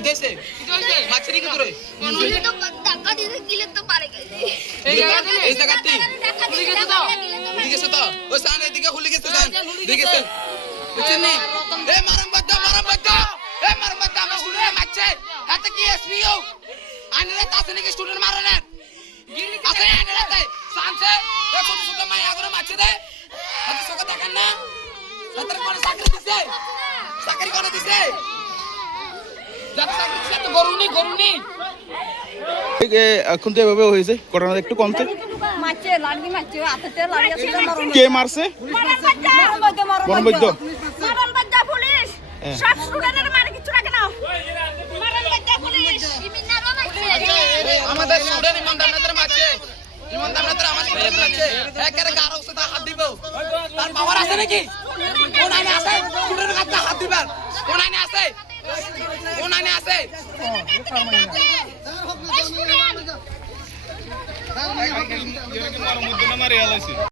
किधर से তো হুলি গেছে তো। ও সামনে দিকে হুলি গেছে সান দিকে সান বুঝছেনি এ মারাম বাদ্দা মারাম বাদ্দা এ স্টুডেন্ট মারে না এ ছোট ছোট মাই আগরে মারছে দে হাতে না। সাতর কোন চাকরি দিছে। চাকরি কোন দিছে। গরুনি গরুনি। এখন তো এভাবে হয়েছে ঘটনা একটু কমতে কে মারছে? গণবৈদ্য? আমাদের স্টুডেন্ট ইমানদার নাদের মারছে ইমানদার নাদের মারছে একেবারে গারো সাথে হাত দিব তার পাওয়ার আছে নাকি? কোন আইনে আছে? স্টুডেন্টের হাত দিবার। কোন আইনে আছে? কোন আইনে আছে মারে